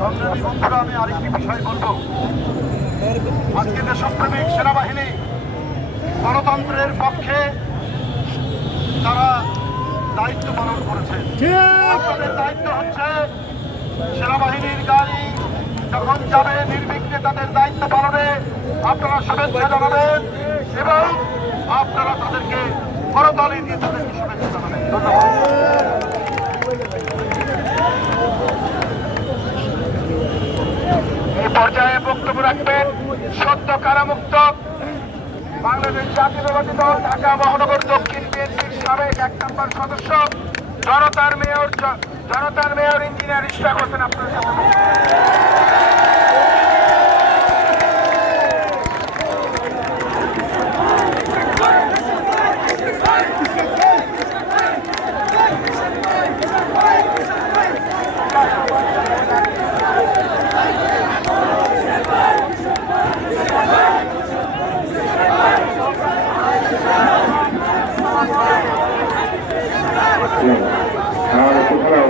সংগ্রামী বন্ধুরা আমি আরেকটি বিষয় বলব। আজকে দেশপ্রেমিক সেনাবাহিনী গণতন্ত্রের পক্ষে তারা দায়িত্ব পালন করেছে। আপনাদের দায়িত্ব হচ্ছে সেনাবাহিনীর গাড়ি যখন যাবে নির্বিঘ্নে তাদের দায়িত্ব পালনে আপনারা শুভেচ্ছা জানাবেন এবং আপনারা তাদেরকে করতালি দিয়ে তাদেরকে শুভেচ্ছা জানাবেন। ধন্যবাদ। কারামুক্ত। বাংলাদেশ জাতীয়তাবাদী দল ঢাকা মহানগর দক্ষিণ বিএনপির সাবেক এক নম্বর সদস্য। জনতার মেয়র জনতার মেয়র, ইঞ্জিনিয়ার ইশরাক হোসেন আপনার সাথে আমাদের কোথাও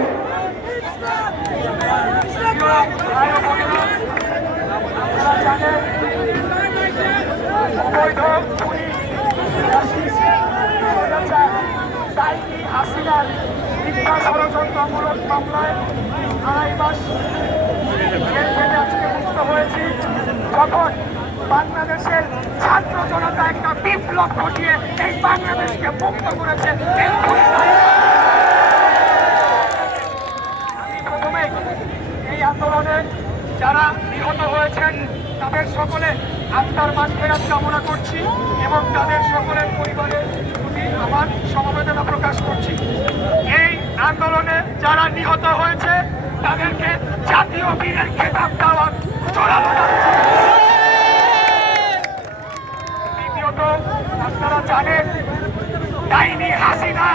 মুক্ত বাংলাদেশের ছাত্র জনতা একটা বিপ্লব ঘটিয়ে এই বাংলাদেশকে মুক্ত করেছে এই পুলিশ আমি প্রথমে এই আন্দোলনে যারা নিহত হয়েছেন, তাদের সকলে আত্মার মাঠ ফেরাত কামনা করছি এবং তাদের সকলের পরিবারের প্রতি আমার সমবেদনা প্রকাশ করছি। এই আন্দোলনে যারা নিহত হয়েছে, তাদেরকে জাতীয় বীরের খেতাব দেওয়ার চড়ানো দ্বিতীয়ত, আপনারা জানেন, ডাইনি হাসিনা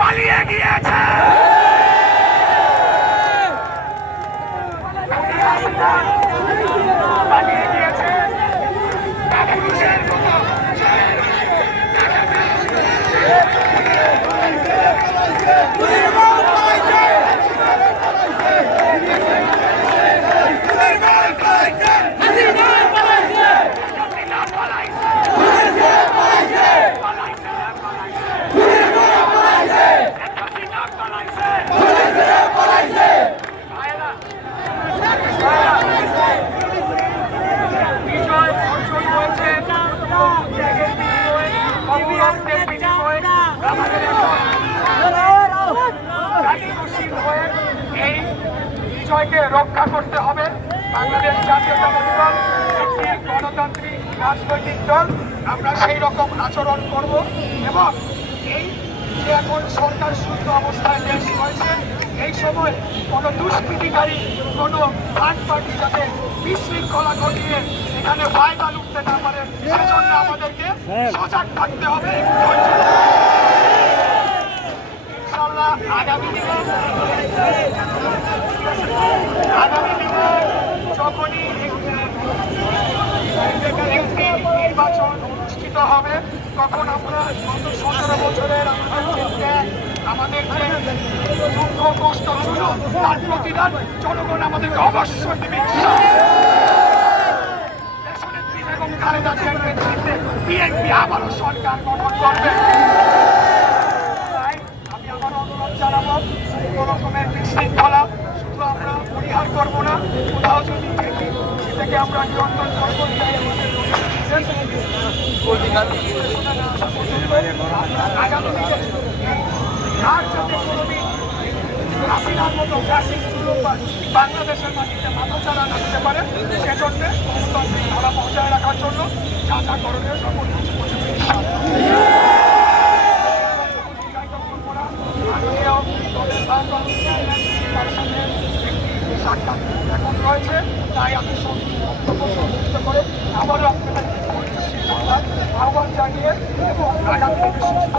পালিয়ে গিয়েছে। Yeah. বিজয়কে রক্ষা করতে হবে। বাংলাদেশ জাতীয়তাবাদী দল, একটি গণতান্ত্রিক রাজনৈতিক দল, আমরা সেই রকম আচরণ করব এবং এই যে এখন সরকার শূন্য অবস্থায় দেশ রয়েছে, এই সময় কোনো দুষ্কৃতিকারী, কোনো থার্ড পার্টি যাতে বিশৃঙ্খলা ঘটিয়ে এখানে ফায়দা লুটতে না পারে সেজন্য আমাদেরকে সজাগ থাকতে হবে। আগামী দিনে আগামী দিনে যখনই একটি নির্বাচন অনুষ্ঠিত হবে, তখন আমরা গত সতেরো বছরের আমাদের যে দুঃখ, কষ্ট ছিল জনগণ আমাদেরকে অবশ্যই দেবে। খালেদা জিয়ার নেতৃত্বে বিএনপি আবারও সরকার গঠন করবে তাই আমি আমার অনুরোধ জানাব কোনো রকমের বিশৃঙ্খলা শুধু আমরা পরিহার করব না কোথাও যদি দেখি সেটাকে আমরা নিয়ন্ত্রণ করব আর ফ্যাসিস্ট বাংলাদেশের মাটিতে মাথা চারা নাচতে পারে সেজন্য ধারা বজায় রাখার জন্য যা যা করণীয় সকল কিছু সাক্ষাৎ অবদান রয়েছে তাই আমি সংযুক্ত করে আবারও আপনাদের আহ্বান জানিয়ে এবং আগামী সুস্থ